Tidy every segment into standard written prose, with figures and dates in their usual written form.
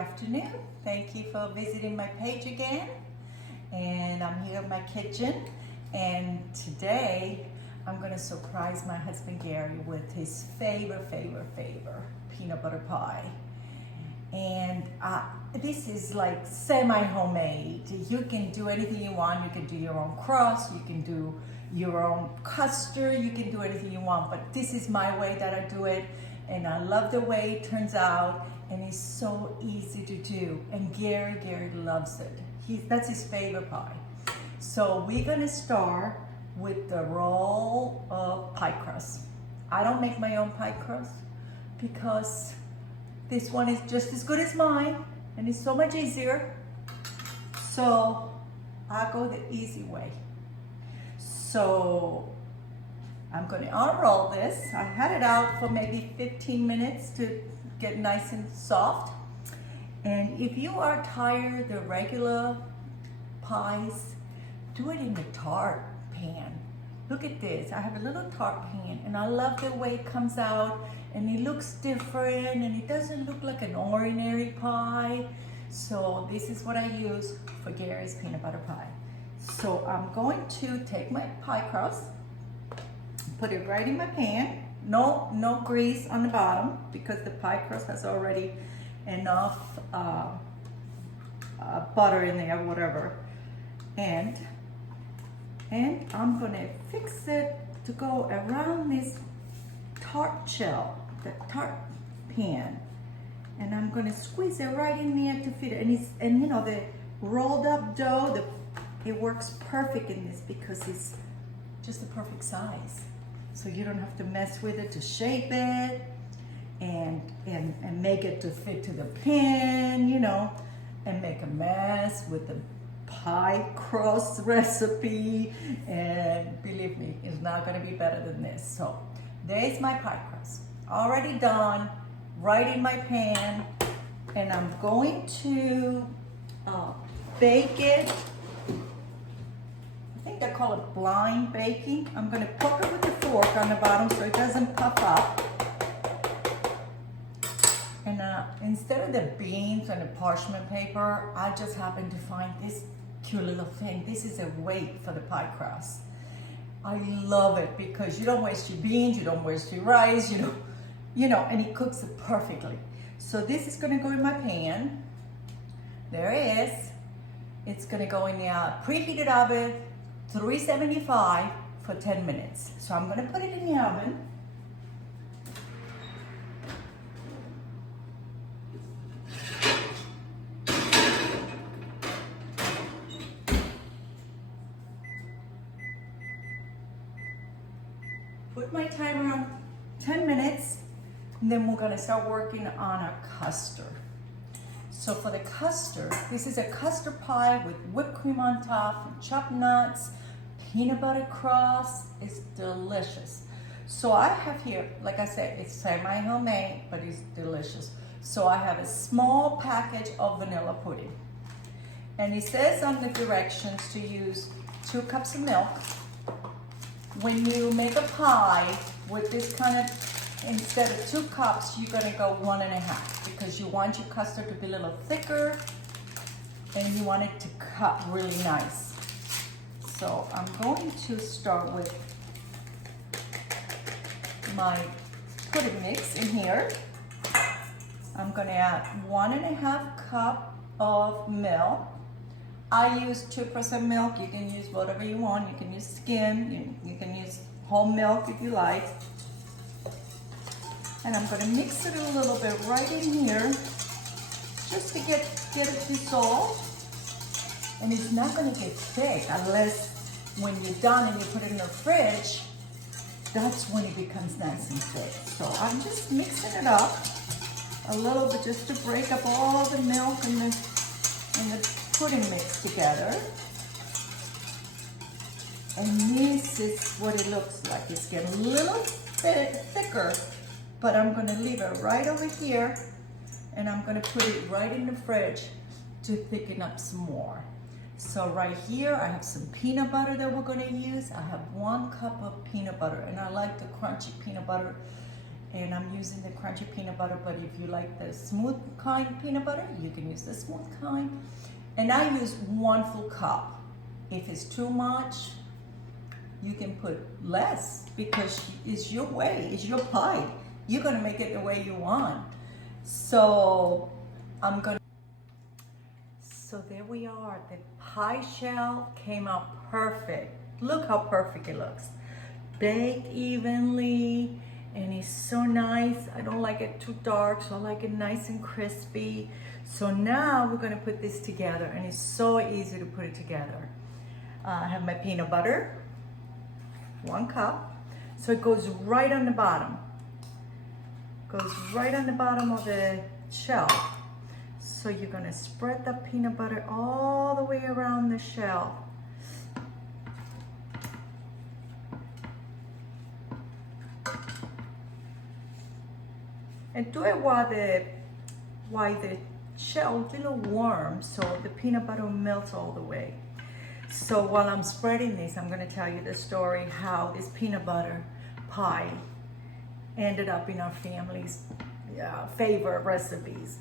Afternoon. Thank you for visiting my page again. And I'm here in my kitchen. And today I'm going to surprise my husband Gary with his favorite peanut butter pie. And this is like semi-homemade. You can do anything you want. You can do your own crust. You can do your own custard. You can do anything you want. But this is my way that I do it. And I love the way it turns out. And it's so easy to do. And Gary loves it. That's his favorite pie. So we're gonna start with the roll of pie crust. I don't make my own pie crust because this one is just as good as mine and it's so much easier. So I go the easy way. So I'm gonna unroll this. I had it out for maybe 15 minutes to get nice and soft. And if you are tired of the regular pies, do it in the tart pan. Look at this. I have a little tart pan and I love the way it comes out and it looks different and it doesn't look like an ordinary pie. So this is what I use for Gary's peanut butter pie. So I'm going to take my pie crust, put it right in my pan. No grease on the bottom because the pie crust has already enough butter in there, whatever. And I'm gonna fix it to go around this tart shell, the tart pan. And I'm gonna squeeze it right in there to fit it. And you know, the rolled up dough, it works perfect in this because it's just the perfect size. So you don't have to mess with it to shape it and make it to fit to the pan, you know, and make a mess with the pie crust recipe. And believe me, it's not gonna be better than this. So there's my pie crust, already done, right in my pan. And I'm going to bake it. I think they call it blind baking. I'm gonna poke it with the fork on the bottom so it doesn't puff up. And instead of the beans and the parchment paper, I just happened to find this cute little thing. This is a weight for the pie crust. I love it because you don't waste your beans, you don't waste your rice, you know, and it cooks it perfectly. So this is gonna go in my pan. There it is. It's gonna go in the preheated oven, 375 for 10 minutes. So I'm gonna put it in the oven. Put my timer on 10 minutes, and then we're gonna start working on a custard. So for the custard, this is a custard pie with whipped cream on top, and chopped nuts, peanut butter crust. It's delicious. So I have here, like I said, it's semi-homemade, but it's delicious. So I have a small package of vanilla pudding. And it says on the directions to use 2 cups of milk. When you make a pie with this kind of, instead of 2 cups, you're gonna go 1.5 because you want your custard to be a little thicker and you want it to cut really nice. So I'm going to start with my pudding mix in here. I'm gonna add 1.5 cup of milk. I use 2% milk. You can use whatever you want. You can use skim. You can use whole milk if you like. And I'm gonna mix it a little bit right in here just to get it dissolved. And it's not gonna get thick unless when you're done and you put it in the fridge, that's when it becomes nice and thick. So I'm just mixing it up a little bit just to break up all the milk and the pudding mix together. And this is what it looks like. It's getting a little bit thicker, but I'm gonna leave it right over here and I'm gonna put it right in the fridge to thicken up some more. So right here, I have some peanut butter that we're gonna use. I have 1 cup of peanut butter and I like the crunchy peanut butter And I'm using the crunchy peanut butter, but if you like the smooth kind peanut butter, you can use the smooth kind. And I use 1 full cup. If it's too much, you can put less because it's your way, it's your pie. You're gonna make it the way you want. So so there we are. The pie shell came out perfect. Look how perfect it looks. Baked evenly, and it's so nice. I don't like it too dark, so I like it nice and crispy. So now we're gonna put this together, and it's so easy to put it together. I have my peanut butter, 1 cup. So it goes right on the bottom. Goes right on the bottom of the shell. So you're gonna spread the peanut butter all the way around the shell. And do it while the shell is a little warm, so the peanut butter melts all the way. So while I'm spreading this, I'm gonna tell you the story how this peanut butter pie ended up in our family's favorite recipes.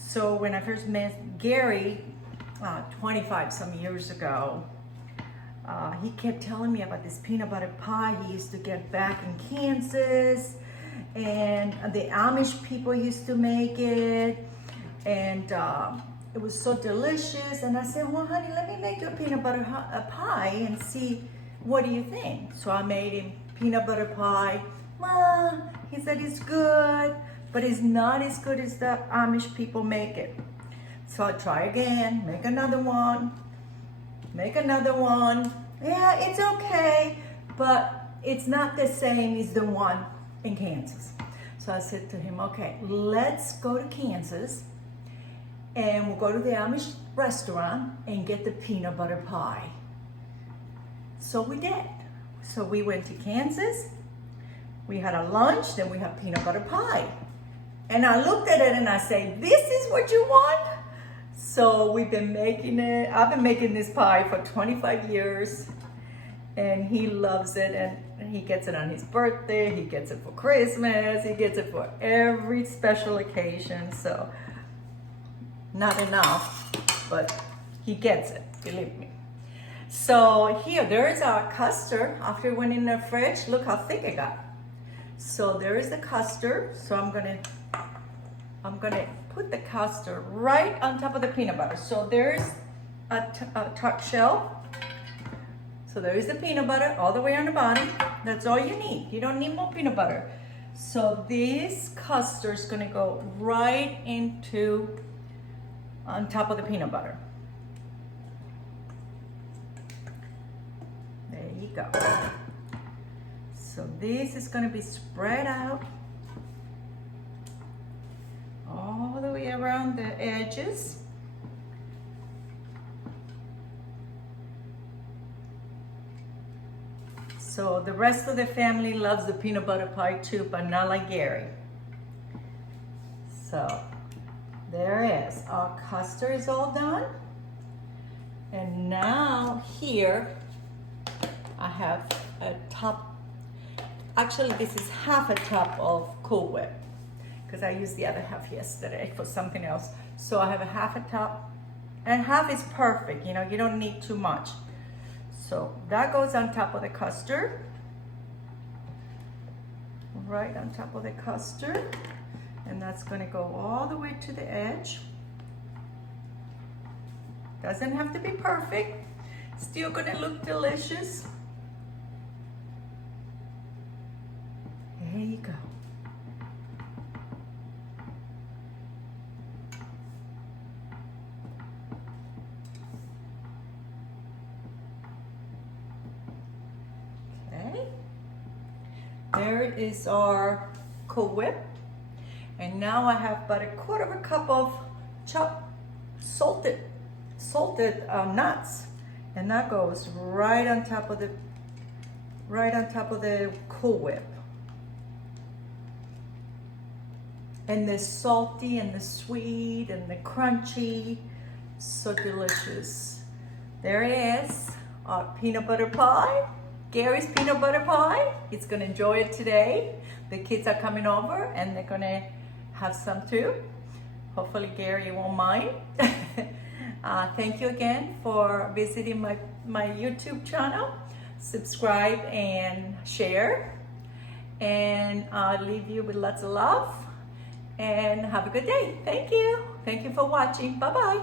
So when I first met Gary, 25 some years ago, he kept telling me about this peanut butter pie he used to get back in Kansas, and the Amish people used to make it, and it was so delicious. And I said, well, honey, let me make you a peanut butter pie and see, what do you think? So I made him peanut butter pie. Well, he said it's good, but it's not as good as the Amish people make it. So I try again, make another one. Yeah, it's okay, but it's not the same as the one in Kansas. So I said to him, okay, let's go to Kansas and we'll go to the Amish restaurant and get the peanut butter pie. So we did. So we went to Kansas, we had a lunch, then we had peanut butter pie. And I looked at it and I said, this is what you want? So we've been making it. I've been making this pie for 25 years, and he loves it, and he gets it on his birthday, he gets it for Christmas, he gets it for every special occasion. So not enough, but he gets it, believe me. So here, there is our custard. After it went in the fridge, look how thick it got. So there is the custard. So I'm gonna put the custard right on top of the peanut butter. So there's a top shell. So there is the peanut butter all the way on the bottom. That's all you need. You don't need more peanut butter. So this custard is gonna go right on top of the peanut butter. There you go. So this is gonna be spread out all the way around the edges. So the rest of the family loves the peanut butter pie too, but not like Gary. So there it is. Our custard is all done. And now here I have a top, actually this is half a cup of Cool Whip, because I used the other half yesterday for something else. So I have a half a cup, and half is perfect, you know, you don't need too much. So that goes on top of the custard, right on top of the custard, and that's gonna go all the way to the edge. Doesn't have to be perfect, still gonna look delicious. There you go. There is our Cool Whip. And now I have about 1/4 cup of chopped salted nuts. And that goes right on top of the Cool Whip. And the salty and the sweet and the crunchy, so delicious. There it is, our peanut butter pie. Gary's peanut butter pie. He's gonna enjoy it today. The kids are coming over and they're gonna have some too. Hopefully Gary won't mind. Thank you again for visiting my YouTube channel. Subscribe and share. And I'll leave you with lots of love. And have a good day. Thank you. Thank you for watching. Bye-bye.